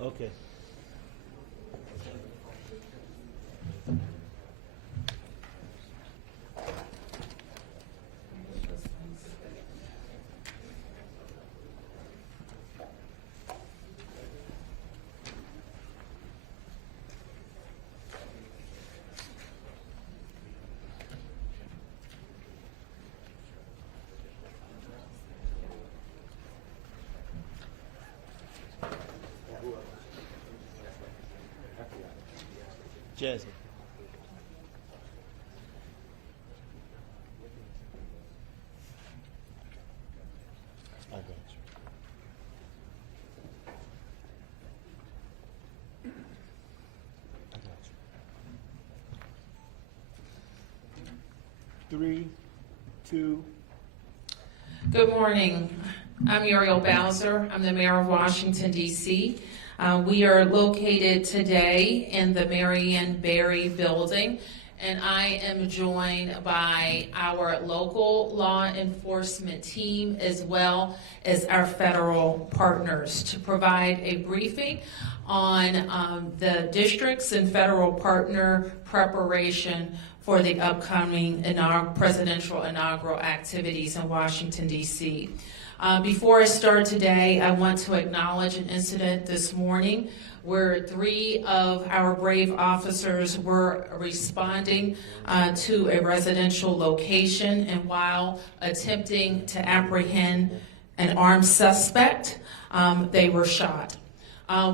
Okay. Jasmine. I got you. I got you. 3, 2. Good morning. I'm Muriel Bowser. I'm the mayor of Washington, D.C. We are located today in the Marion Barry building, and I am joined by our local law enforcement team as well as our federal partners to provide a briefing on the districts and federal partner preparation for the upcoming presidential inaugural activities in Washington, D.C. Before I start today, I want to acknowledge an incident this morning where 3 of our brave officers were responding to a residential location, and while attempting to apprehend an armed suspect, they were shot.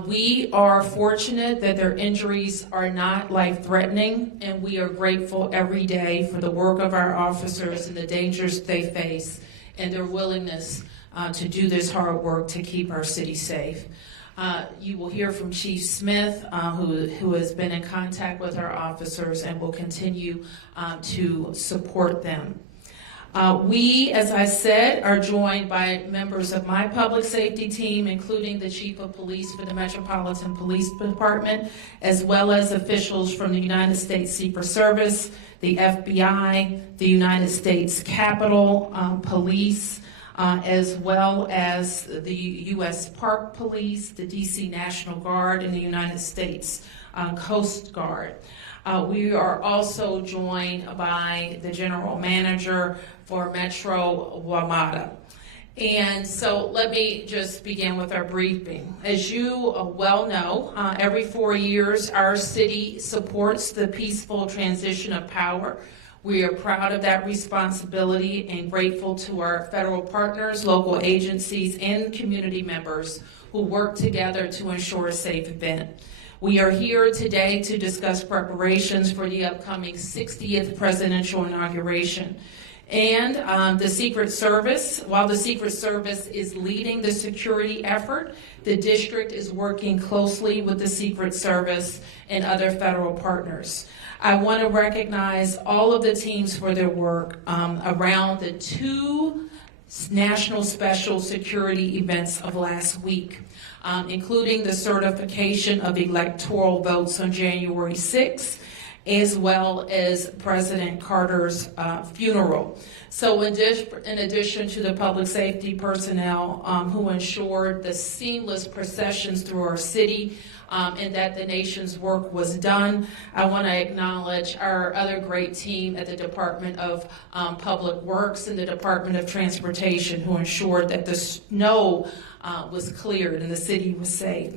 We are fortunate that their injuries are not life-threatening, and we are grateful every day for the work of our officers and the dangers they face and their willingness to do this hard work to keep our city safe. You will hear from Chief Smith, who has been in contact with our officers and will continue to support them. We, as I said, are joined by members of my public safety team, including the Chief of Police for the Metropolitan Police Department, as well as officials from the United States Secret Service, the FBI, the United States Capitol Police, as well as the U.S. Park Police, the D.C. National Guard, and the United States Coast Guard. We are also joined by the General Manager for Metro WMATA. And so let me just begin with our briefing. As you well know, every 4 years our city supports the peaceful transition of power. We are proud of that responsibility and grateful to our federal partners, local agencies, and community members who work together to ensure a safe event. We are here today to discuss preparations for the upcoming 60th presidential inauguration. And the Secret Service, while the Secret Service is leading the security effort, the district is working closely with the Secret Service and other federal partners. I want to recognize all of the teams for their work around the 2 national special security events of last week, including the certification of electoral votes on January 6th, as well as President Carter's funeral. So in addition to the public safety personnel who ensured the seamless processions through our city and that the nation's work was done, I want to acknowledge our other great team at the Department of Public Works and the Department of Transportation who ensured that the snow was cleared and the city was safe.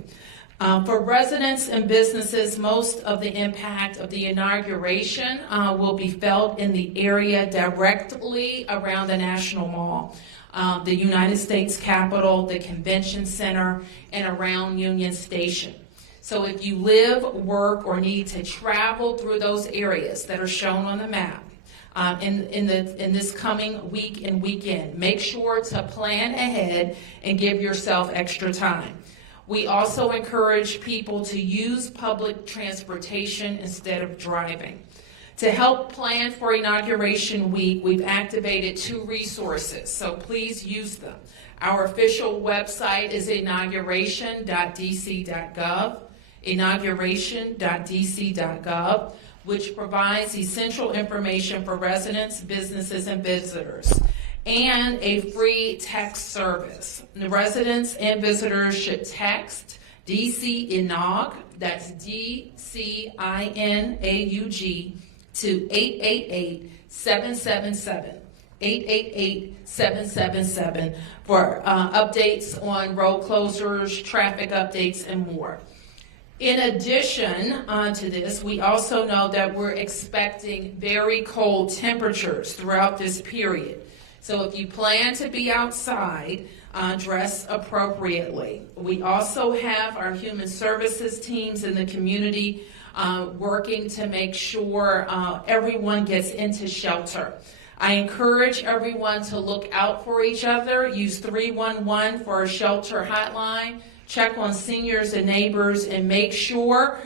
For residents and businesses, most of the impact of the inauguration will be felt in the area directly around the National Mall, the United States Capitol, the Convention Center, and around Union Station. So if you live, work, or need to travel through those areas that are shown on the map in this coming week and weekend, make sure to plan ahead and give yourself extra time. We also encourage people to use public transportation instead of driving. To help plan for Inauguration Week, we've activated 2 resources, so please use them. Our official website is inauguration.dc.gov, inauguration.dc.gov, which provides essential information for residents, businesses, and visitors, and a free text service. The residents and visitors should text DC Inaug, that's DCINAUG, to 888-777. 888-777 for updates on road closures, traffic updates, and more. In addition to this, we also know that we're expecting very cold temperatures throughout this period. So if you plan to be outside, dress appropriately. We also have our human services teams in the community working to make sure everyone gets into shelter. I encourage everyone to look out for each other. Use 311 for a shelter hotline. Check on seniors and neighbors, and make sure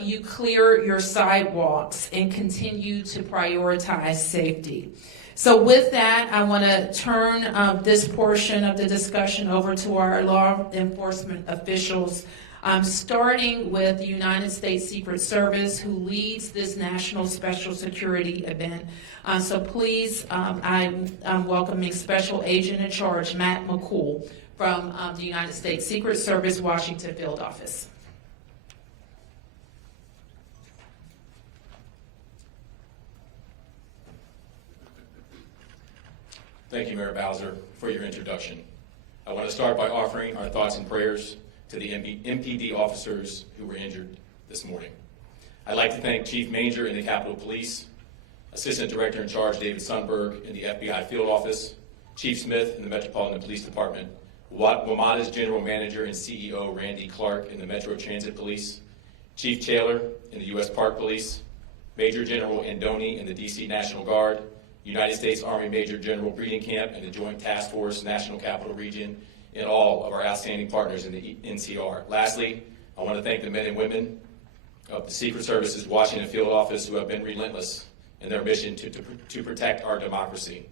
you clear your sidewalks and continue to prioritize safety. So with that, I want to turn this portion of the discussion over to our law enforcement officials, starting with the United States Secret Service, who leads this National Special Security event. So please, I'm welcoming Special Agent in Charge, Matt McCool, from the United States Secret Service, Washington Field Office. Thank you, Mayor Bowser, for your introduction. I want to start by offering our thoughts and prayers to the MPD officers who were injured this morning. I'd like to thank Chief Manger in the Capitol Police, Assistant Director in Charge David Sundberg in the FBI Field Office, Chief Smith in the Metropolitan Police Department, WMATA's General Manager and CEO Randy Clark in the Metro Transit Police, Chief Taylor in the U.S. Park Police, Major General Andoni in the D.C. National Guard, United States Army Major General Breeding Camp and the Joint Task Force National Capital Region, and all of our outstanding partners in the NCR. Lastly, I want to thank the men and women of the Secret Service's Washington Field Office who have been relentless in their mission to protect our democracy.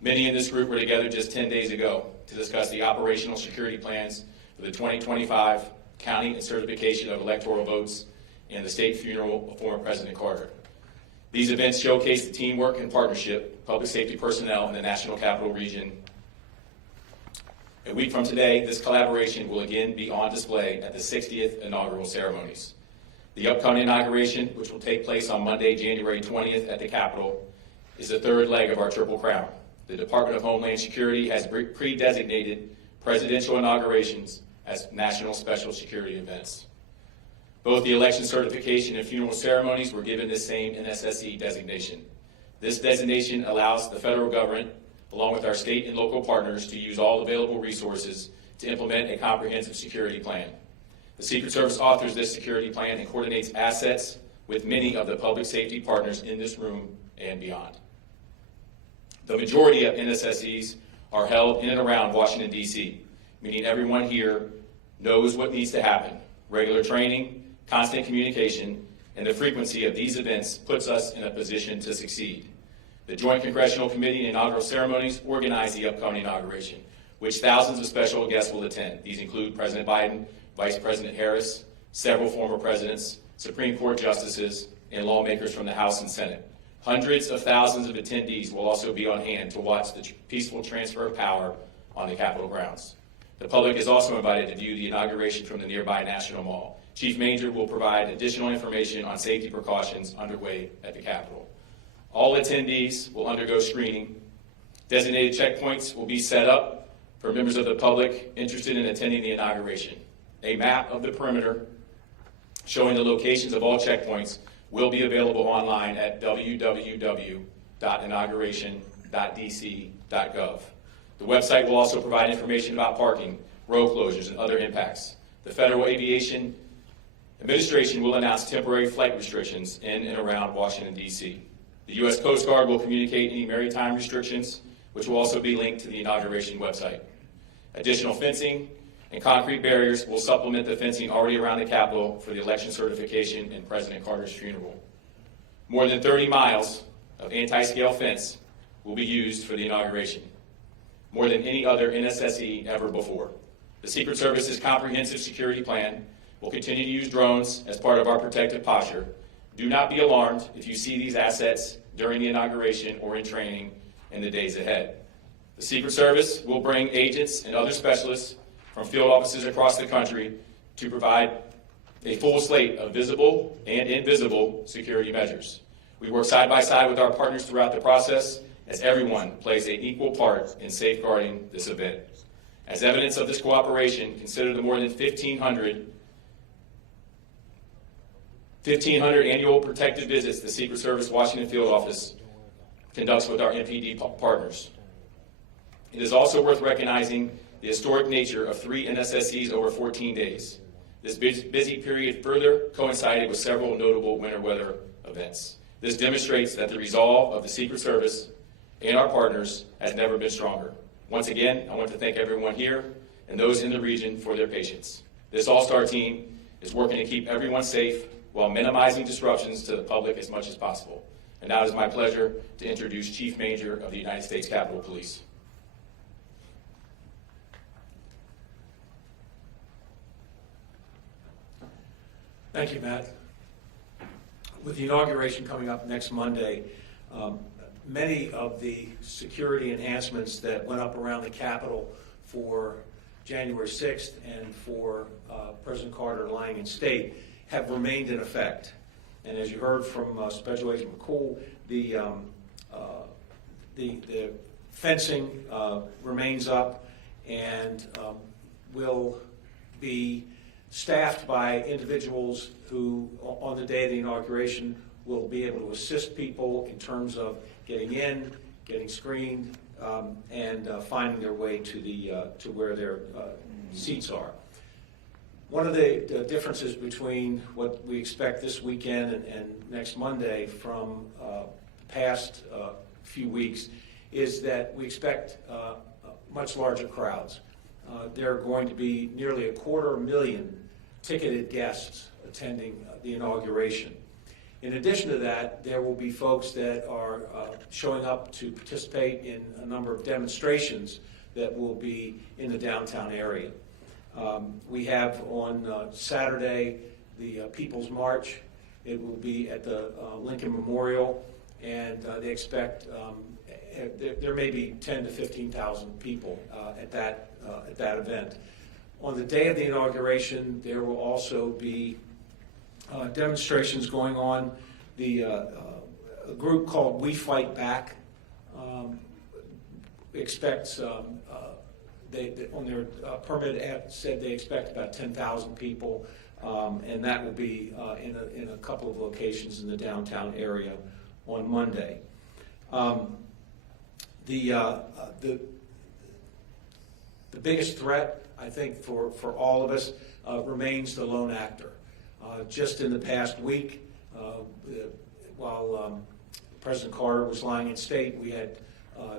Many in this group were together just 10 days ago to discuss the operational security plans for the 2025 counting and certification of electoral votes and the state funeral of former President Carter. These events showcase the teamwork and partnership, public safety personnel in the National Capital Region. A week from today, this collaboration will again be on display at the 60th inaugural ceremonies. The upcoming inauguration, which will take place on Monday, January 20th at the Capitol, is the third leg of our Triple Crown. The Department of Homeland Security has pre-designated presidential inaugurations as national special security events. Both the election certification and funeral ceremonies were given this same NSSE designation. This designation allows the federal government, along with our state and local partners, to use all available resources to implement a comprehensive security plan. The Secret Service authors this security plan and coordinates assets with many of the public safety partners in this room and beyond. The majority of NSSEs are held in and around Washington, D.C., meaning everyone here knows what needs to happen. Regular training, constant communication, and the frequency of these events puts us in a position to succeed. The Joint Congressional Committee and inaugural ceremonies organize the upcoming inauguration, which thousands of special guests will attend. These include President Biden, Vice President Harris, several former presidents, Supreme Court justices, and lawmakers from the House and Senate. Hundreds of thousands of attendees will also be on hand to watch the peaceful transfer of power on the Capitol grounds. The public is also invited to view the inauguration from the nearby National Mall. Chief Manger will provide additional information on safety precautions underway at the Capitol. All attendees will undergo screening. Designated checkpoints will be set up for members of the public interested in attending the inauguration. A map of the perimeter showing the locations of all checkpoints will be available online at www.inauguration.dc.gov. The website will also provide information about parking, road closures, and other impacts. The Federal Aviation Administration will announce temporary flight restrictions in and around Washington, D.C. The U.S. Coast Guard will communicate any maritime restrictions, which will also be linked to the inauguration website. Additional fencing and concrete barriers will supplement the fencing already around the Capitol for the election certification and President Carter's funeral. More than 30 miles of anti-scale fence will be used for the inauguration, more than any other NSSE ever before. The Secret Service's comprehensive security plan will continue to use drones as part of our protective posture. Do not be alarmed if you see these assets during the inauguration or in training in the days ahead. The Secret Service will bring agents and other specialists from field offices across the country to provide a full slate of visible and invisible security measures. We work side by side with our partners throughout the process, as everyone plays an equal part in safeguarding this event. As evidence of this cooperation, consider the more than 1,500 annual protective visits the Secret Service Washington Field Office conducts with our MPD partners. It is also worth recognizing the historic nature of 3 NSSCs over 14 days. This busy period further coincided with several notable winter weather events. This demonstrates that the resolve of the Secret Service and our partners has never been stronger. Once again, I want to thank everyone here and those in the region for their patience. This all-star team is working to keep everyone safe while minimizing disruptions to the public as much as possible. And now it is my pleasure to introduce Chief Major of the United States Capitol Police. Thank you, Matt. With the inauguration coming up next Monday, many of the security enhancements that went up around the Capitol for January 6th and for President Carter lying in state have remained in effect. And as you heard from Special Agent McCool, the fencing remains up and will be staffed by individuals who, on the day of the inauguration, will be able to assist people in terms of getting in, getting screened, and finding their way to where their seats are. One of the differences between what we expect this weekend and next Monday from past few weeks is that we expect much larger crowds. There are going to be nearly 250,000 ticketed guests attending the inauguration. In addition to that, there will be folks that are showing up to participate in a number of demonstrations that will be in the downtown area. We have on Saturday the People's March. It will be at the Lincoln Memorial, and they expect there may be 10,000 to 15,000 people at that event. On the day of the inauguration, there will also be demonstrations going on. A group called We Fight Back expects, they on their permit ad said they expect about 10,000 people, and that will be in a couple of locations in the downtown area on Monday. The biggest threat, I think, for all of us remains the lone actor. Just in the past week, while President Carter was lying in state, we had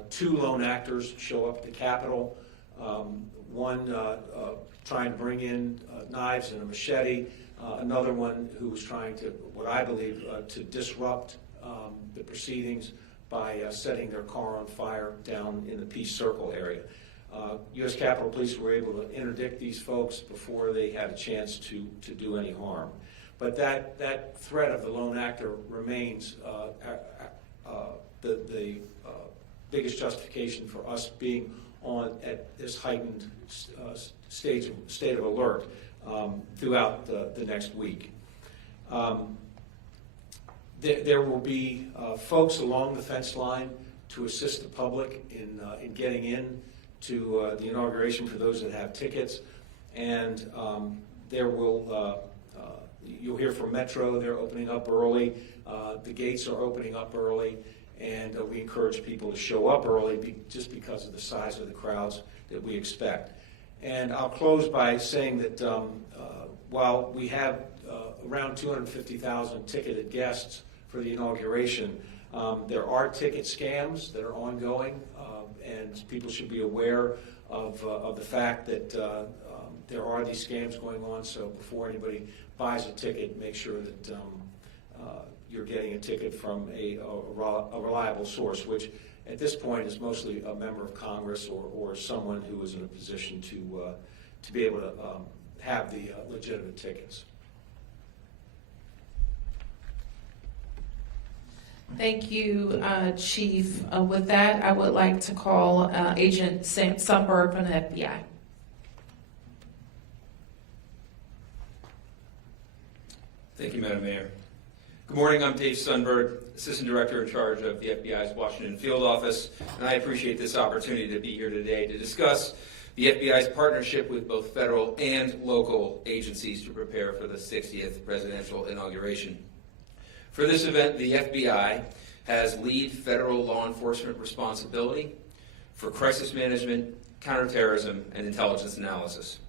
2 lone actors show up at the Capitol. One trying to bring in knives and a machete, another one who was trying to, what I believe, to disrupt the proceedings by setting their car on fire down in the Peace Circle area. U.S. Capitol Police were able to interdict these folks before they had a chance to do any harm. But that threat of the lone actor remains the biggest justification for us being at this heightened state of alert throughout the next week. There will be folks along the fence line to assist the public in getting in to the inauguration for those that have tickets, and there will you'll hear from Metro. They're opening up early. The gates are opening up early, and we encourage people to show up early just because of the size of the crowds that we expect. And I'll close by saying that while we have around 250,000 ticketed guests for the inauguration, there are ticket scams that are ongoing, and people should be aware of the fact that there are these scams going on. So before anybody buys a ticket, make sure that you're getting a ticket from a reliable source, which at this point is mostly a member of Congress or someone who is in a position to be able to have the legitimate tickets. Thank you, Chief. With that, I would like to call Agent Sunberg from the FBI. Thank you, Madam Mayor. Good morning, I'm Dave Sundberg, Assistant Director in charge of the FBI's Washington Field Office, and I appreciate this opportunity to be here today to discuss the FBI's partnership with both federal and local agencies to prepare for the 60th presidential inauguration. For this event, the FBI has lead federal law enforcement responsibility for crisis management, counterterrorism, and intelligence analysis.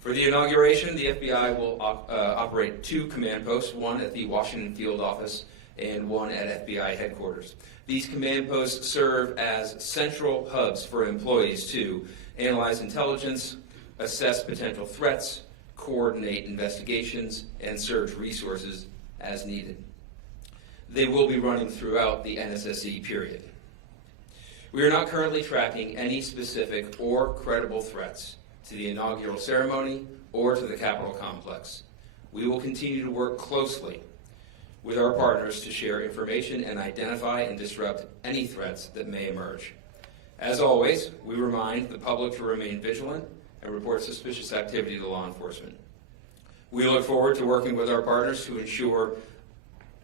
For the inauguration, the FBI will operate 2 command posts, one at the Washington Field Office and one at FBI headquarters. These command posts serve as central hubs for employees to analyze intelligence, assess potential threats, coordinate investigations, and surge resources as needed. They will be running throughout the NSSE period. We are not currently tracking any specific or credible threats to the inaugural ceremony or to the Capitol complex. We will continue to work closely with our partners to share information and identify and disrupt any threats that may emerge. As always, we remind the public to remain vigilant and report suspicious activity to law enforcement. We look forward to working with our partners to ensure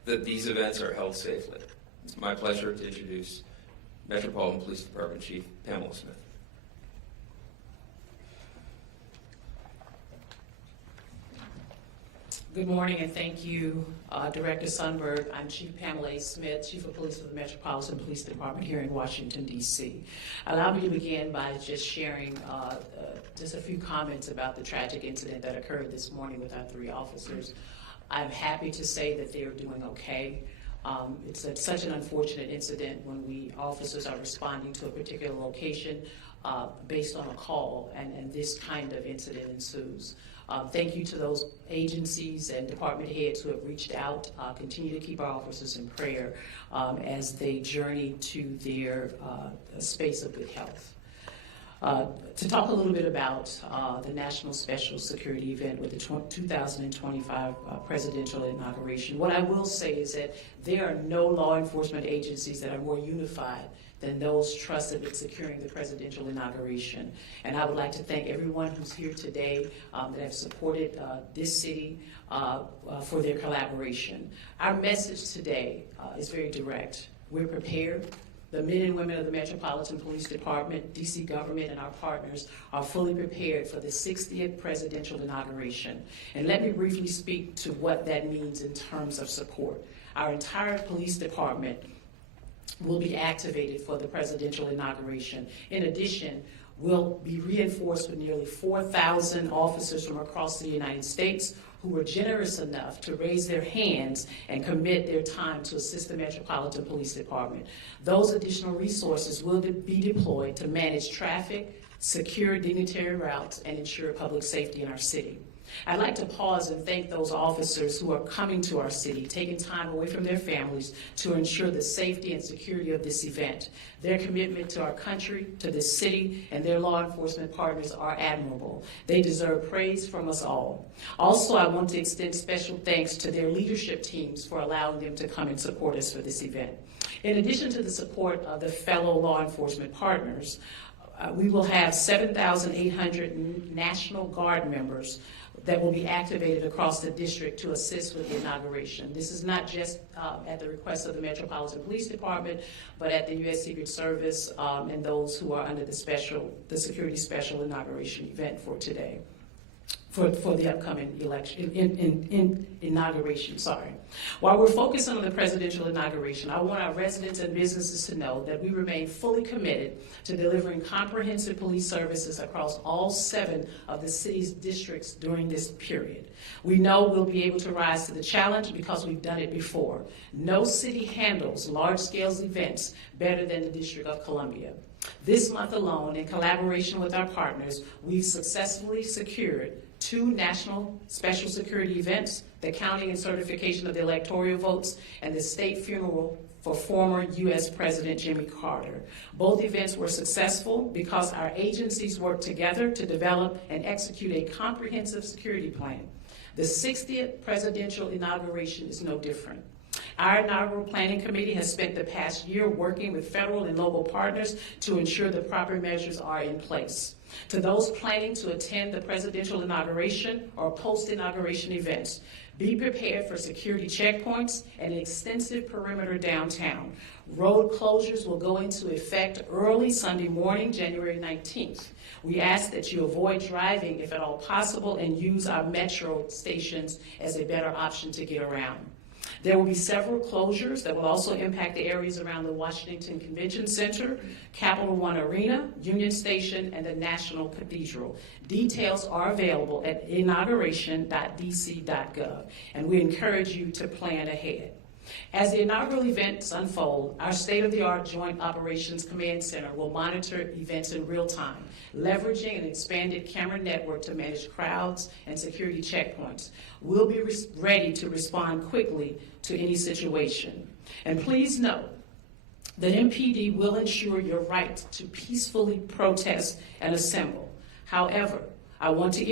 that these events are held safely. It's my pleasure to introduce Metropolitan Police Department Chief Pamela Smith. Good morning, and thank you, Director Sundberg. I'm Chief Pamela A. Smith, Chief of Police for the Metropolitan Police Department here in Washington, D.C. Allow me to begin by just sharing just a few comments about the tragic incident that occurred this morning with our 3 officers. I'm happy to say that they are doing okay. It's such an unfortunate incident when we officers are responding to a particular location based on a call, and this kind of incident ensues. Thank you to those agencies and department heads who have reached out. Continue to keep our officers in prayer as they journey to their space of good health. To talk a little bit about the National Special Security event with the 2025 presidential inauguration, what I will say is that there are no law enforcement agencies that are more unified than those trusted in securing the presidential inauguration. And I would like to thank everyone who's here today that have supported this city for their collaboration. Our message today is very direct. We're prepared. The men and women of the Metropolitan Police Department, D.C. government, and our partners are fully prepared for the 60th presidential inauguration. And let me briefly speak to what that means in terms of support. Our entire police department will be activated for the presidential inauguration. In addition, we'll be reinforced with nearly 4,000 officers from across the United States who were generous enough to raise their hands and commit their time to assist the Metropolitan Police Department. Those additional resources will be deployed to manage traffic, secure dignitary routes, and ensure public safety in our city. I'd like to pause and thank those officers who are coming to our city, taking time away from their families to ensure the safety and security of this event. Their commitment to our country, to this city, and their law enforcement partners are admirable. They deserve praise from us all. Also, I want to extend special thanks to their leadership teams for allowing them to come and support us for this event. In addition to the support of the fellow law enforcement partners, we will have 7,800 National Guard members that will be activated across the district to assist with the inauguration. This is not just at the request of the Metropolitan Police Department, but at the U.S. Secret Service and those who are under the Security Special Inauguration event for today. For the upcoming election, inauguration, sorry. While we're focused on the presidential inauguration, I want our residents and businesses to know that we remain fully committed to delivering comprehensive police services across all 7 of the city's districts during this period. We know we'll be able to rise to the challenge because we've done it before. No city handles large-scale events better than the District of Columbia. This month alone, in collaboration with our partners, we've successfully secured 2 national special security events, the counting and certification of the electoral votes, and the state funeral for former U.S. President Jimmy Carter. Both events were successful because our agencies worked together to develop and execute a comprehensive security plan. The 60th presidential inauguration is no different. Our inaugural planning committee has spent the past year working with federal and local partners to ensure the proper measures are in place. To those planning to attend the presidential inauguration or post-inauguration events, be prepared for security checkpoints and an extensive perimeter downtown. Road closures will go into effect early Sunday morning, January 19th. We ask that you avoid driving if at all possible and use our metro stations as a better option to get around. There will be several closures that will also impact the areas around the Washington Convention Center, Capital One Arena, Union Station, and the National Cathedral. Details are available at inauguration.dc.gov, and we encourage you to plan ahead. As the inaugural events unfold, our state-of-the-art Joint Operations Command Center will monitor events in real time, leveraging an expanded camera network to manage crowds and security checkpoints. We'll be ready to respond quickly to any situation. And please note that MPD will ensure your right to peacefully protest and assemble. However, I want to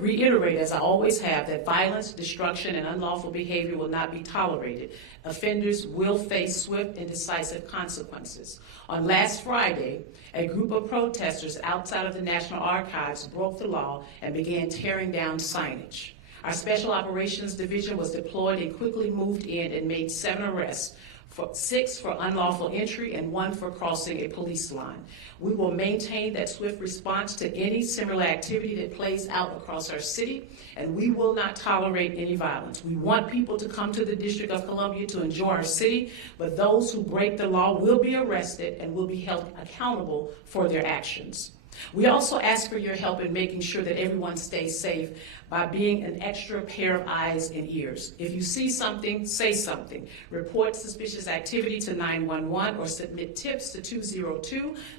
reiterate, as I always have, that violence, destruction, and unlawful behavior will not be tolerated. Offenders will face swift and decisive consequences. On last Friday, a group of protesters outside of the National Archives broke the law and began tearing down signage. Our Special Operations Division was deployed and quickly moved in and made 7 arrests, 6 for unlawful entry and 1 for crossing a police line. We will maintain that swift response to any similar activity that plays out across our city, and we will not tolerate any violence. We want people to come to the District of Columbia to enjoy our city, but those who break the law will be arrested and will be held accountable for their actions. We also ask for your help in making sure that everyone stays safe by being an extra pair of eyes and ears. If you see something, say something. Report suspicious activity to 911 or submit tips to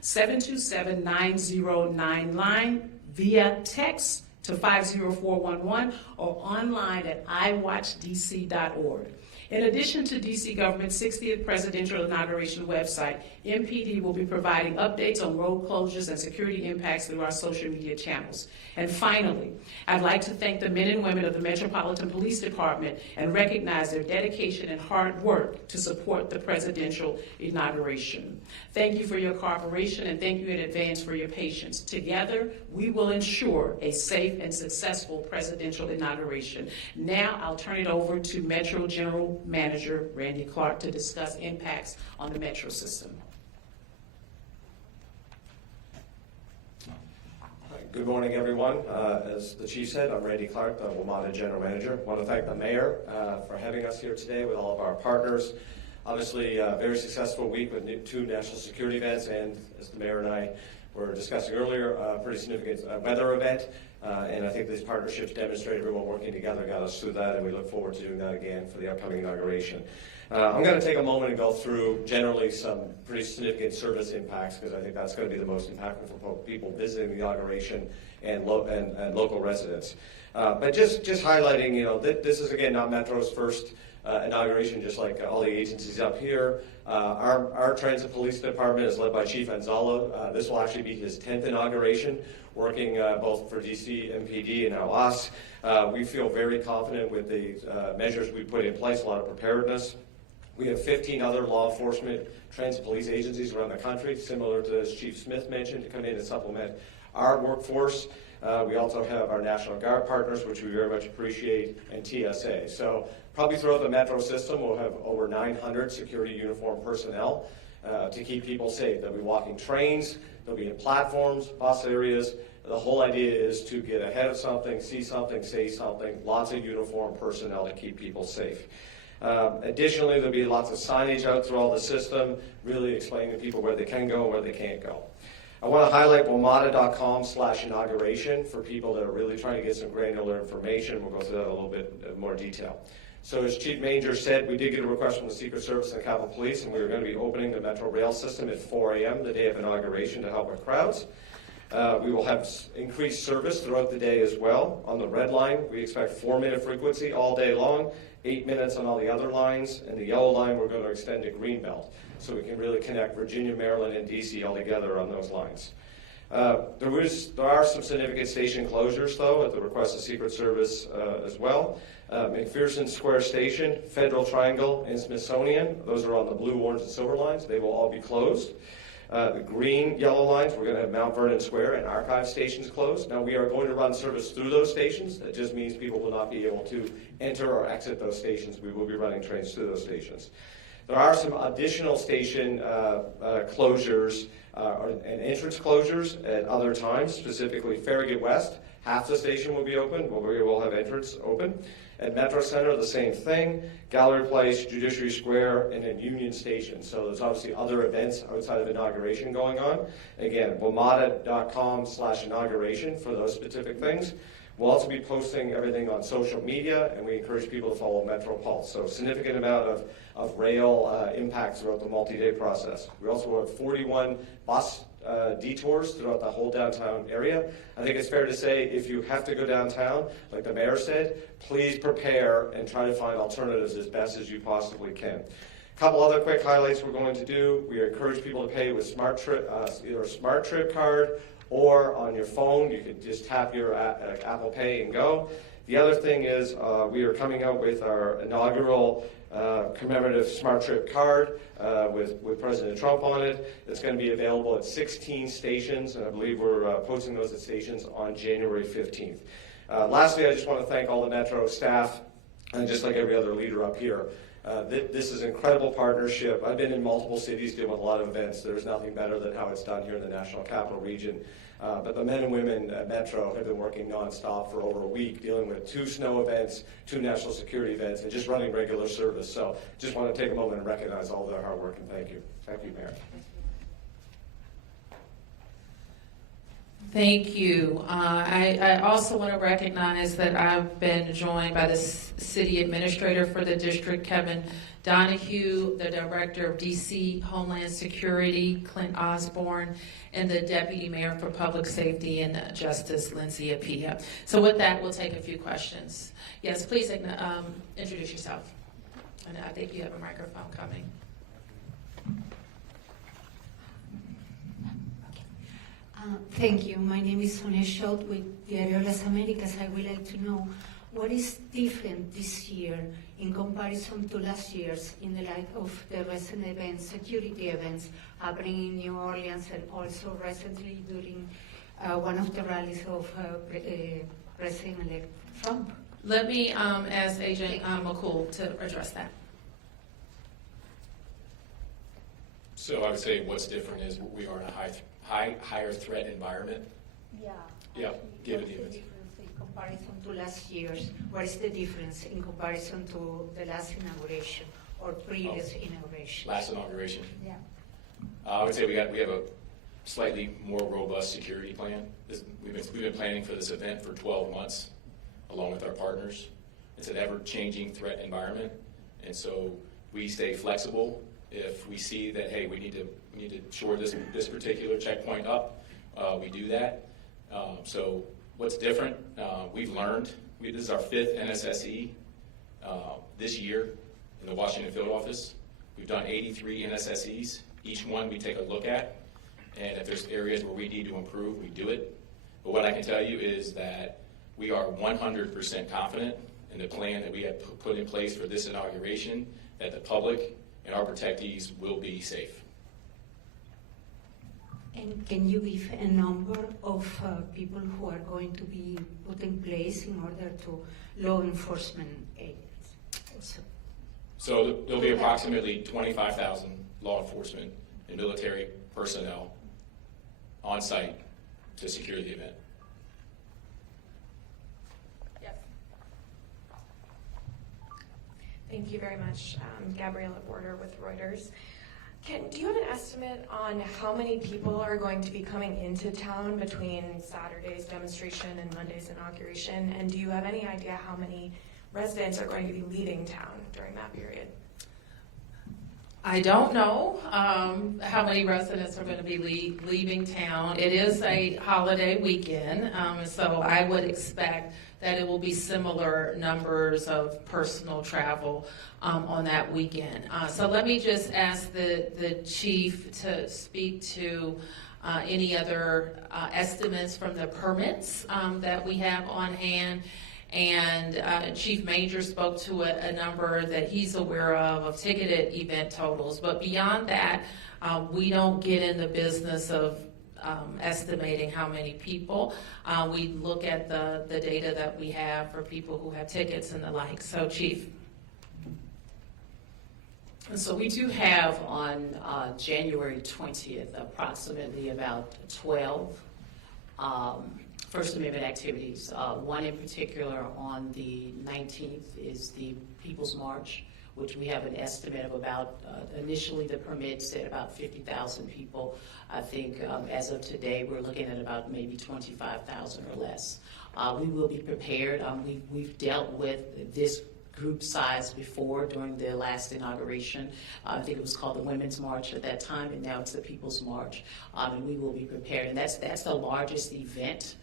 202-727-9099 via text to 50411 or online at iwatchdc.org. In addition to DC government's 60th presidential inauguration website, MPD will be providing updates on road closures and security impacts through our social media channels. And finally, I'd like to thank the men and women of the Metropolitan Police Department and recognize their dedication and hard work to support the presidential inauguration. Thank you for your cooperation and thank you in advance for your patience. Together, we will ensure a safe and successful presidential inauguration. Now, I'll turn it over to Metro General Manager Randy Clark to discuss impacts on the Metro system. Good morning, everyone. As the chief said, I'm Randy Clark, the WMATA General Manager. I want to thank the mayor for having us here today with all of our partners. Obviously, a very successful week with 2 national security events, and as the mayor and I were discussing earlier, a pretty significant weather event. And I think these partnerships demonstrate everyone working together got us through that, and we look forward to doing that again for the upcoming inauguration. I'm going to take a moment and go through generally some pretty significant service impacts, because I think that's going to be the most impactful for people visiting the inauguration and local residents. But just highlighting, this is again not Metro's first inauguration, just like all the agencies up here. Our Transit Police Department is led by Chief Anzalo. This will actually be his 10th inauguration, working both for DC, MPD, and now us. We feel very confident with the measures we put in place, a lot of preparedness. We have 15 other law enforcement transit police agencies around the country, similar to as Chief Smith mentioned, to come in and supplement our workforce. We also have our National Guard partners, which we very much appreciate, and TSA. So probably throughout the Metro system, we'll have over 900 security uniformed personnel to keep people safe. They'll be walking trains, they'll be in platforms, bus areas. The whole idea is to get ahead of something, see something, say something, lots of uniformed personnel to keep people safe. Additionally, there'll be lots of signage out through all the system, really explaining to people where they can go and where they can't go. I want to highlight WMATA.com/inauguration for people that are really trying to get some granular information. We'll go through that in a little bit more detail. So as Chief Manger said, we did get a request from the Secret Service and the Capitol Police, and we were going to be opening the Metro Rail system at 4 a.m. the day of inauguration to help with crowds. We will have increased service throughout the day as well. On the red line, we expect 4-minute frequency all day long, 8 minutes on all the other lines, and the yellow line we're going to extend to Greenbelt, so we can really connect Virginia, Maryland, and DC all together on those lines. There are some significant station closures, though, at the request of Secret Service as well. McPherson Square Station, Federal Triangle, and Smithsonian, those are on the blue, orange, and silver lines. They will all be closed. The green yellow lines, we're going to have Mount Vernon Square and Archive stations closed. Now, we are going to run service through those stations. That just means people will not be able to enter or exit those stations. We will be running trains through those stations. There are some additional station closures and entrance closures at other times, specifically Farragut West. Half the station will be open, but we will have entrance open. At Metro Center, the same thing. Gallery Place, Judiciary Square, and then Union Station. So there's obviously other events outside of inauguration going on. Again, WMATA.com/inauguration for those specific things. We'll also be posting everything on social media, and we encourage people to follow Metro Pulse. So significant amount of rail impacts throughout the multi-day process. We also have 41 bus detours throughout the whole downtown area. I think it's fair to say if you have to go downtown, like the mayor said, please prepare and try to find alternatives as best as you possibly can. A couple other quick highlights we're going to do. We encourage people to pay with either a Smart Trip card or on your phone. You can just tap your Apple Pay and go. The other thing is we are coming out with our inaugural commemorative Smart Trip card with President Trump on it. It's going to be available at 16 stations, and I believe we're posting those at stations on January 15th. Lastly, I just want to thank all the Metro staff, and just like every other leader up here. This is an incredible partnership. I've been in multiple cities doing a lot of events. There's nothing better than how it's done here in the National Capital Region. But the men and women at Metro have been working nonstop for over a week, dealing with 2 snow events, 2 national security events, and just running regular service. So just want to take a moment and recognize all their hard work, and thank you. Thank you, Mayor. Thank you. I also want to recognize that I've been joined by the city administrator for the district, Kevin Donahue, the director of DC Homeland Security, Clint Osborne, and the deputy mayor for public safety and justice, Lindsay Apia. So with that, we'll take a few questions. Yes, please introduce yourself. And I think you have a microphone coming. Thank you. My name is Sonia Schultz with Diario Las Americas. I would like to know what is different this year in comparison to last year's in the light of the recent events, security events happening in New Orleans, and also recently during one of the rallies of President-elect Trump. Let me ask Agent McCool to address that. So I would say what's different is we are in a higher threat environment. Yeah. Yeah, give it What's the the image. difference in comparison to last year's? What is the difference in comparison to the last inauguration or previous inauguration? Last inauguration. Yeah. I would say we have a slightly more robust security plan. We've been planning for this event for 12 months, along with our partners. It's an ever-changing threat environment, and so we stay flexible. If we see that, hey, we need to shore this particular checkpoint up, we do that. So what's different? We've learned. This is our 5th NSSE this year in the Washington field office. We've done 83 NSSEs. Each one we take a look at, and if there's areas where we need to improve, we do it. But what I can tell you is that we are 100% confident in the plan that we have put in place for this inauguration, that the public and our protectees will be safe. And can you give a number of people who are going to be put in place in order to law enforcement agents? So there'll be approximately 25,000 law enforcement and military personnel on site to secure the event. Yes. Thank you very much. Gabriella Border with Reuters. Do you have an estimate on how many people are going to be coming into town between Saturday's demonstration and Monday's inauguration? And do you have any idea how many residents are going to be leaving town during that period? I don't know how many residents are going to be leaving town. It is a holiday weekend, so I would expect that it will be similar numbers of personal travel on that weekend. So let me just ask the chief to speak to any other estimates from the permits that we have on hand. And Chief Major spoke to a number that he's aware of ticketed event totals. But beyond that, we don't get in the business of estimating how many people. We look at the data that we have for people who have tickets and the like. So, Chief. So we do have on January 20th approximately about 12 First Amendment activities. One in particular on the 19th is the People's March, which we have an estimate of about, initially the permit said about 50,000 people. I think as of today, we're looking at about maybe 25,000 or less. We will be prepared. We've dealt with this group size before during the last inauguration. I think it was called the Women's March at that time, and now it's the People's March. And we will be prepared. And that's the largest event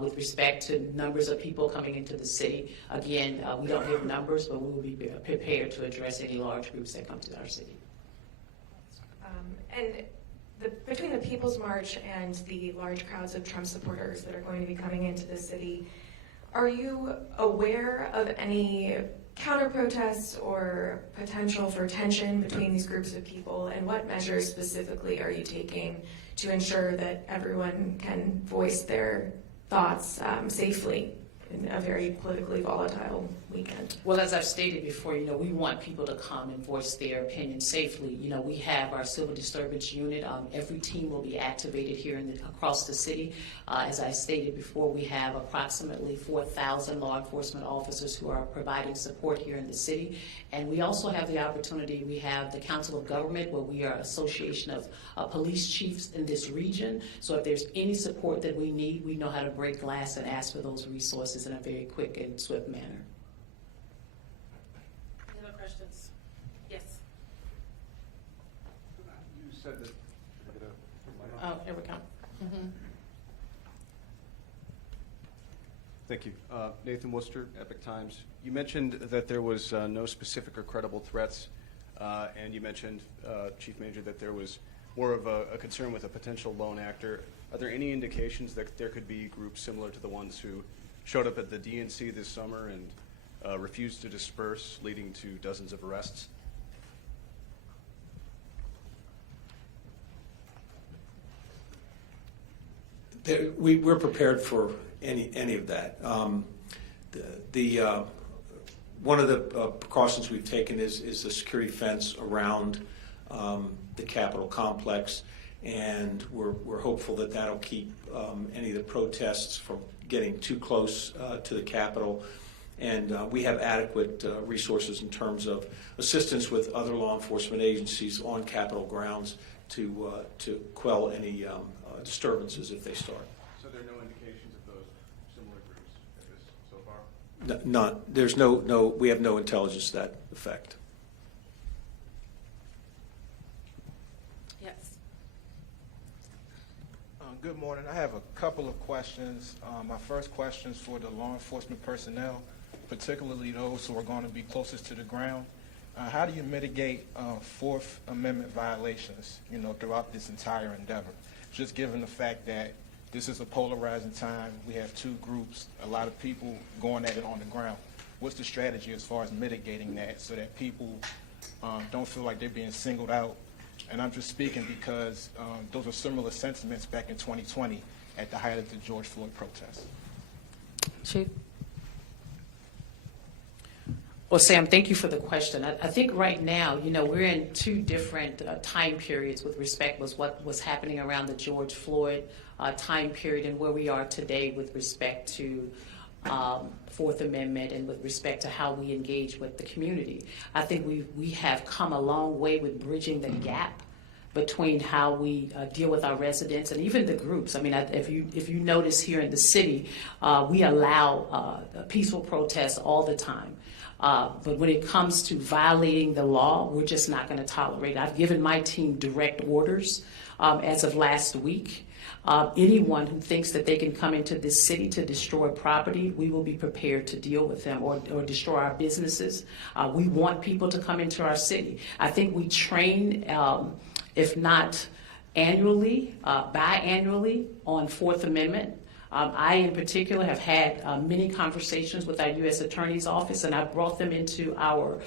with respect to numbers of people coming into the city. Again, we don't give numbers, but we will be prepared to address any large groups that come to our city. Between the People's March and the large crowds of Trump supporters that are going to be coming into the city, are you aware of any counter-protests or potential for tension between these groups of people, and what measures specifically are you taking to ensure that everyone can voice their thoughts safely in a very politically volatile weekend? Well, as I've stated before, we want people to come and voice their opinion safely. We have our civil disturbance unit. Every team will be activated here across the city. As I stated before, we have approximately 4,000 law enforcement officers who are providing support here in the city. And we also have the opportunity, we have the Council of Government, where we are an association of police chiefs in this region. So if there's any support that we need, we know how to break glass and ask for those resources in a very quick and swift manner. Any other questions? Yes. You said that. Oh, here we go. Mm-hmm. Thank you. Nathan Worcester, Epic Times. You mentioned that there was no specific or credible threats, and you mentioned, Chief Major, that there was more of a concern with a potential lone actor. Are there any indications that there could be groups similar to the ones who showed up at the DNC this summer and refused to disperse, leading to dozens of arrests? We're prepared for any of that. One of the precautions we've taken is the security fence around the Capitol complex, and we're hopeful that that'll keep any of the protests from getting too close to the Capitol. And we have adequate resources in terms of assistance with other law enforcement agencies on Capitol grounds to quell any disturbances if they start. So there are no indications of those similar groups at this so far? None. There's we have no intelligence to that effect. Yes. Good morning. I have a couple of questions. My first question is for the law enforcement personnel, particularly those who are going to be closest to the ground. How do you mitigate Fourth Amendment violations, throughout this entire endeavor? Just given the fact that this is a polarizing time, we have two groups, a lot of people going at it on the ground. What's the strategy as far as mitigating that so that people don't feel like they're being singled out? And I'm just speaking because those are similar sentiments back in 2020 at the height of the George Floyd protests. Chief? Well, Sam, thank you for the question. I think right now, we're in two different time periods with respect to what was happening around the George Floyd time period and where we are today with respect to Fourth Amendment and with respect to how we engage with the community. I think we have come a long way with bridging the gap between how we deal with our residents and even the groups. I mean, if you notice here in the city, we allow peaceful protests all the time. But when it comes to violating the law, we're just not going to tolerate it. I've given my team direct orders as of last week. Anyone who thinks that they can come into this city to destroy property, we will be prepared to deal with them or destroy our businesses. We want people to come into our city. I think we train, if not annually, biannually on Fourth Amendment. I, in particular, have had many conversations with our U.S. Attorney's Office, and I brought them into our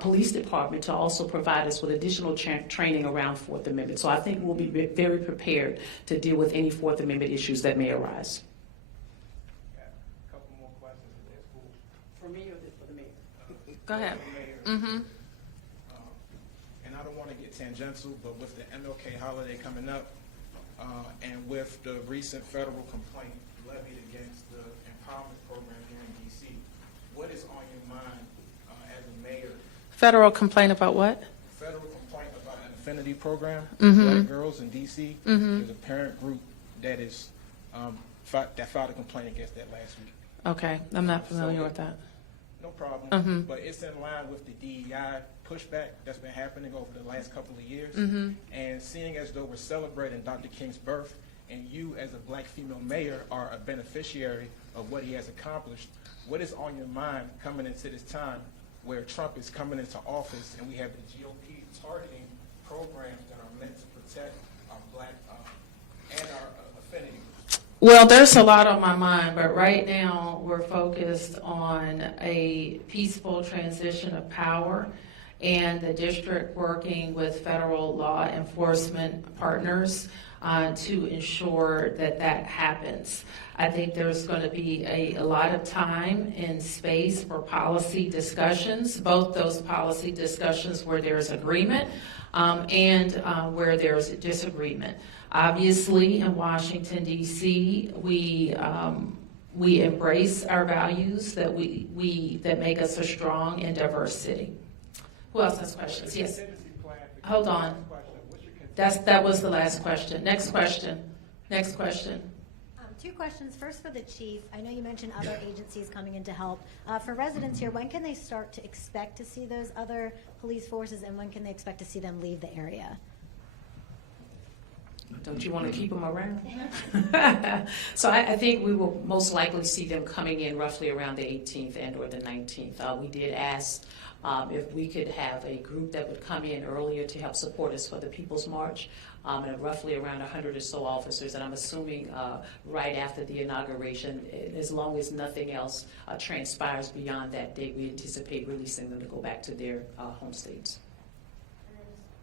police department to also provide us with additional training around Fourth Amendment. So I think we'll be very prepared to deal with any Fourth Amendment issues that may arise. A couple more questions if there's cool. For me or for the mayor? Go ahead. And I don't want to get tangential, but with the MLK holiday coming up, and with the recent federal complaint levied against the empowerment program here in D.C., what is on your mind as a mayor? Federal complaint about what? Federal complaint about an affinity program, Mhm. Black girls in D.C. There's a parent group that is that filed a complaint against that last week. Okay, I'm not familiar with that. No problem. Mhm. But it's in line with the DEI pushback that's been happening over the last couple of years. Mhm. And seeing as though we're celebrating Dr. King's birth, and you as a black female mayor are a beneficiary of what he has accomplished, what is on your mind coming into this time where Trump is coming into office and we have the GOP targeting programs that are meant to protect our black and our affinity groups? Well, there's a lot on my mind, but right now we're focused on a peaceful transition of power and the district working with federal law enforcement partners to ensure that that happens. I think there's going to be a lot of time and space for policy discussions, both those policy discussions where there's agreement and where there's disagreement. Obviously, in Washington, D.C., we embrace our values that that make us a strong and diverse city. Who else has questions? Yes. Hold on. That was the last question. Next question. Next question. Two questions. First for the chief. I know you mentioned other agencies coming in to help. For residents here, when can they start to expect to see those other police forces, and when can they expect to see them leave the area? Don't you want to keep them around? So I think we will most likely see them coming in roughly around the 18th and or the 19th. We did ask if we could have a group that would come in earlier to help support us for the People's March, and roughly around 100 or so officers. And I'm assuming right after the inauguration, as long as nothing else transpires beyond that date, we anticipate releasing them to go back to their home states.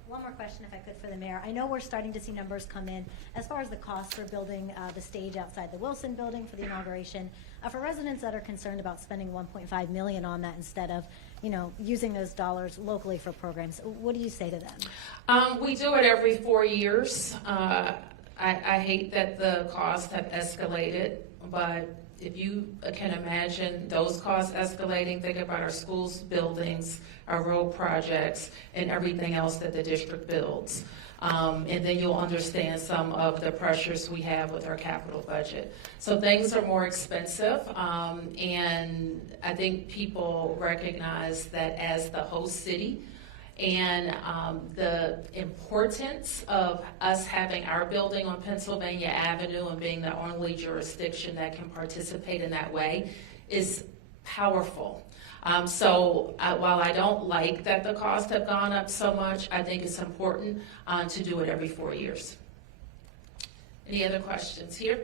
One more question, if I could, for the mayor. I know we're starting to see numbers come in as far as the cost for building the stage outside the Wilson building for the inauguration. For residents that are concerned about spending $1.5 million on that instead of, using those dollars locally for programs, what do you say to them? We do it every 4 years. I hate that the costs have escalated, but if you can imagine those costs escalating, think about our schools, buildings, our road projects, and everything else that the district builds. And then you'll understand some of the pressures we have with our capital budget. So things are more expensive, and I think people recognize that as the host city, and the importance of us having our building on Pennsylvania Avenue and being the only jurisdiction that can participate in that way is powerful. So while I don't like that the costs have gone up so much, I think it's important to do it every 4 years. Any other questions here?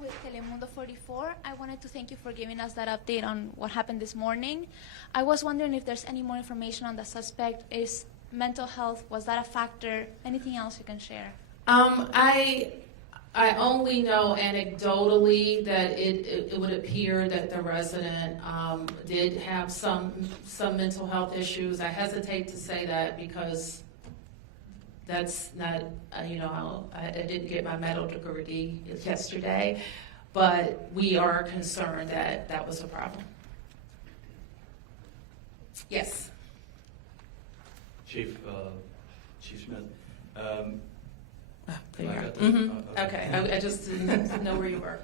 With Telemundo 44. I wanted to thank you for giving us that update on what happened this morning. I was wondering if there's any more information on the suspect. Is mental health, was that a factor? Anything else you can share? I only know anecdotally that it would appear that the resident did have some mental health issues. I hesitate to say that because that's not, I didn't get my medical degree yesterday, but we are concerned that that was a problem. Yes. Chief Smith. There you I are. got Mm-hmm. Okay, I just didn't know where you were.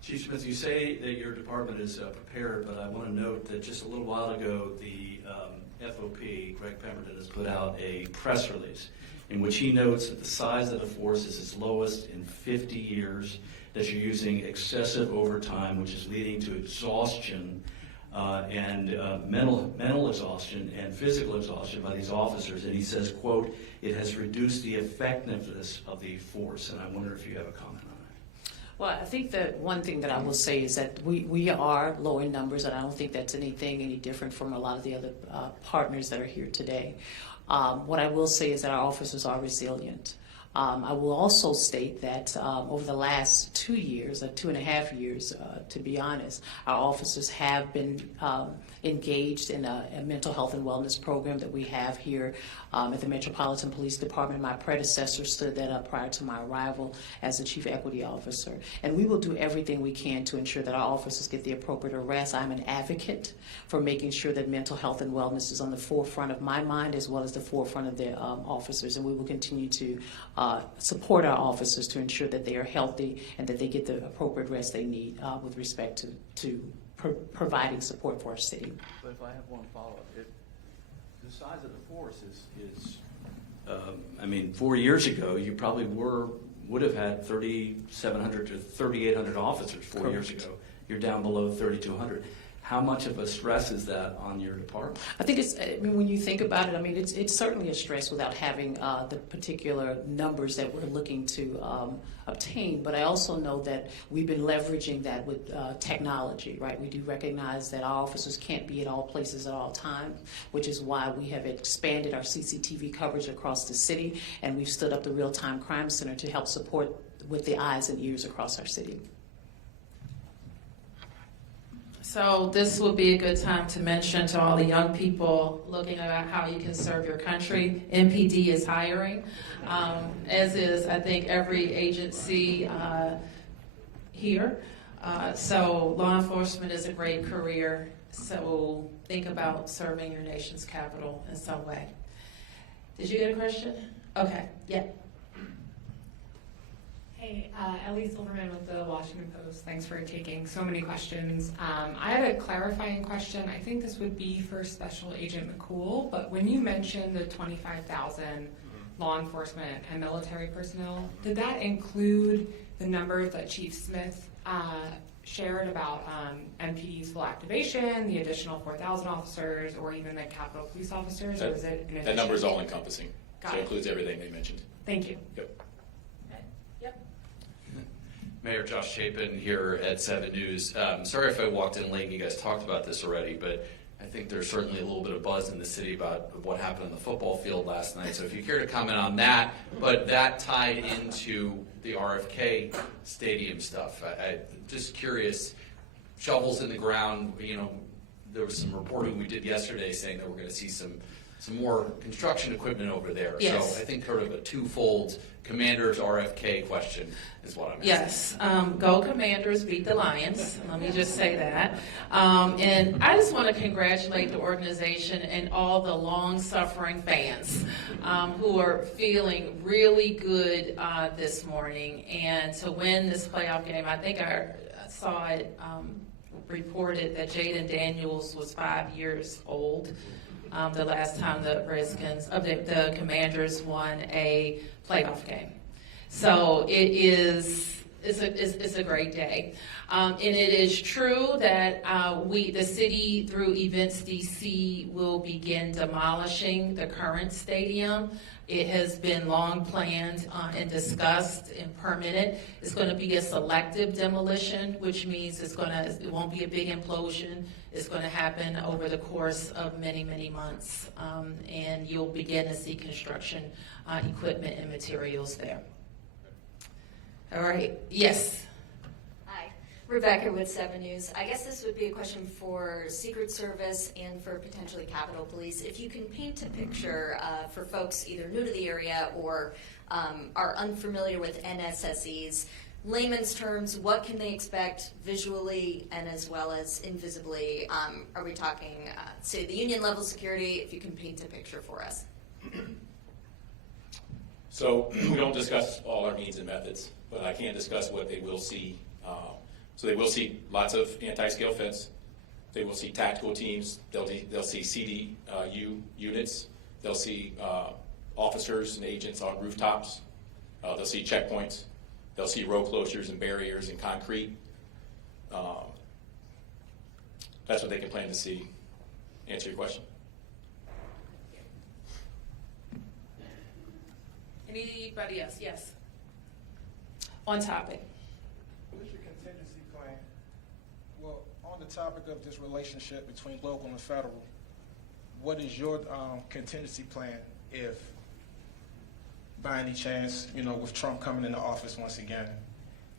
Chief Smith, you say that your department is prepared, but I want to note that just a little while ago, the FOP, Greg Pemberton, has put out a press release in which he notes that the size of the force is its lowest in 50 years, that you're using excessive overtime, which is leading to exhaustion and mental exhaustion and physical exhaustion by these officers. And he says, quote, "It has reduced the effectiveness of the force." And I wonder if you have a comment on that. Well, I think that one thing that I will say is that we are low in numbers, and I don't think that's anything any different from a lot of the other partners that are here today. What I will say is that our officers are resilient. I will also state that over the last 2 years, or 2.5 years, to be honest, our officers have been engaged in a mental health and wellness program that we have here at the Metropolitan Police Department. My predecessor stood that up prior to my arrival as the Chief Equity Officer. And we will do everything we can to ensure that our officers get the appropriate arrest. I'm an advocate for making sure that mental health and wellness is on the forefront of my mind as well as the forefront of the officers. And we will continue to support our officers to ensure that they are healthy and that they get the appropriate rest they need with respect to providing support for our city. But if I have one follow-up, the size of the force is I mean, 4 years ago, you probably would have had 3,700 to 3,800 officers 4 years ago. You're down below 3,200. How much of a stress is that on your department? I think when you think about it, I mean, it's certainly a stress without having the particular numbers that we're looking to obtain. But I also know that we've been leveraging that with technology, right? We do recognize that our officers can't be at all places at all times, which is why we have expanded our CCTV coverage across the city, and we've stood up the Real-Time Crime Center to help support with the eyes and ears across our city. So this would be a good time to mention to all the young people looking at how you can serve your country. MPD is hiring, as is, I think, every agency here. So law enforcement is a great career. So think about serving your nation's capital in some way. Did you get a question? Okay, yeah. Hey, Ellie Silverman with the Washington Post. Thanks for taking so many questions. I had a clarifying question. I think this would be for Special Agent McCool, but when you mentioned the 25,000 law enforcement and military personnel, did that include the numbers that Chief Smith shared about MPD's full activation, the additional 4,000 officers, or even the Capitol Police officers, or is it in addition? That number is all encompassing, Got so it. it includes everything they mentioned. Thank you. Yep. Mayor Josh Chapin here at 7 News. Sorry if I walked in late and you guys talked about this already, but I think there's certainly a little bit of buzz in the city about what happened on the football field last night. So if you care to comment on that, but that tied into the RFK Stadium stuff. I'm just curious, shovels in the ground, you know, there was some reporting we did yesterday saying that we're going to see some more construction equipment over there. Yes. So I think sort of a twofold Commanders RFK question is what I'm asking. Yes, go Commanders, beat the Lions. Let me just say that. And I just want to congratulate the organization and all the long-suffering fans who are feeling really good this morning. And to win this playoff game, I think I saw it reported that Jaden Daniels was 5 years old the last time the Commanders won a playoff game. So it's a great day. And it is true that the city, through Events DC, will begin demolishing the current stadium. It has been long planned and discussed and permitted. It's going to be a selective demolition, which means it won't be a big implosion. It's going to happen over the course of many, many months, and you'll begin to see construction equipment and materials there. All right. Yes. Hi, Rebecca with 7 News. I guess this would be a question for Secret Service and for potentially Capitol Police. If you can paint a picture for folks either new to the area or are unfamiliar with NSSEs, layman's terms, what can they expect visually and as well as invisibly? Are we talking State of the Union level security? If you can paint a picture for us. So we don't discuss all our means and methods, but I can discuss what they will see. So they will see lots of anti-scale fence. They will see tactical teams. They'll see CDU units. They'll see officers and agents on rooftops. They'll see checkpoints. They'll see road closures and barriers and concrete. that's what they can plan to see. Answer your question? Anybody else? Yes. On topic. What's your contingency plan? Well, on the topic of this relationship between local and federal, what is your contingency plan if, by any chance, with Trump coming into office once again,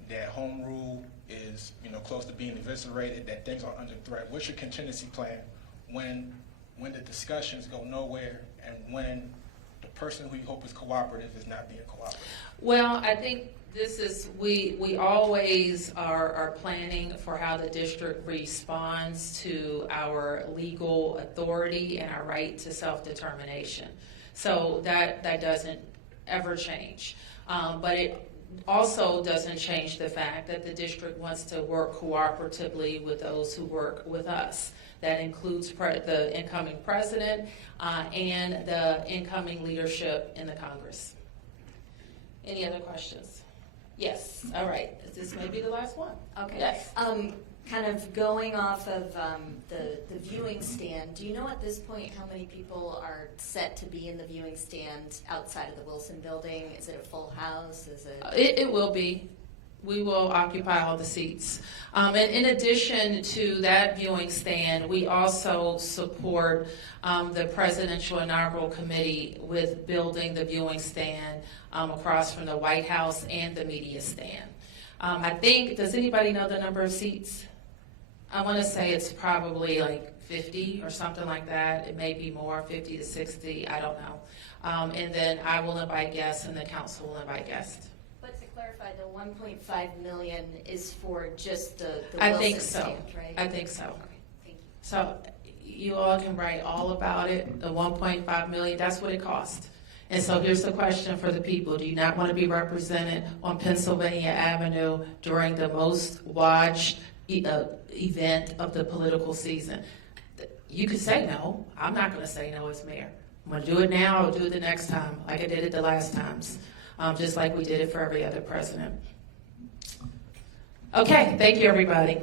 that home rule is, close to being eviscerated, that things are under threat? What's your contingency plan when the discussions go nowhere and when the person who you hope is cooperative is not being cooperative? Well, I think this is, we always are planning for how the district responds to our legal authority and our right to self-determination. So that doesn't ever change. But it also doesn't change the fact that the district wants to work cooperatively with those who work with us. That includes the incoming president and the incoming leadership in the Congress. Any other questions? Yes, all right. This may be the last one. Okay. Yes. Kind of going off of the viewing stand, do you know at this point how many people are set to be in the viewing stand outside of the Wilson building? Is it a full house? Is it? It will be. We will occupy all the seats. And in addition to that viewing stand, we also support the Presidential Inaugural Committee with building the viewing stand across from the White House and the media stand. I think, does anybody know the number of seats? I want to say it's probably like 50 or something like that. It may be more, 50 to 60, I don't know. And then I will invite guests and the council will invite guests. But to clarify, the 1.5 million is for just the I Wilson think so. stand, right? I think so. Okay, thank you. So you all can write all about it, the 1.5 million, that's what it cost. And so here's the question for the people. Do you not want to be represented on Pennsylvania Avenue during the most watched event of the political season? You could say no. I'm not going to say no as mayor. I'm going to do it now. I'll do it the next time like I did it the last times, just like we did it for every other president. Okay, thank you, everybody.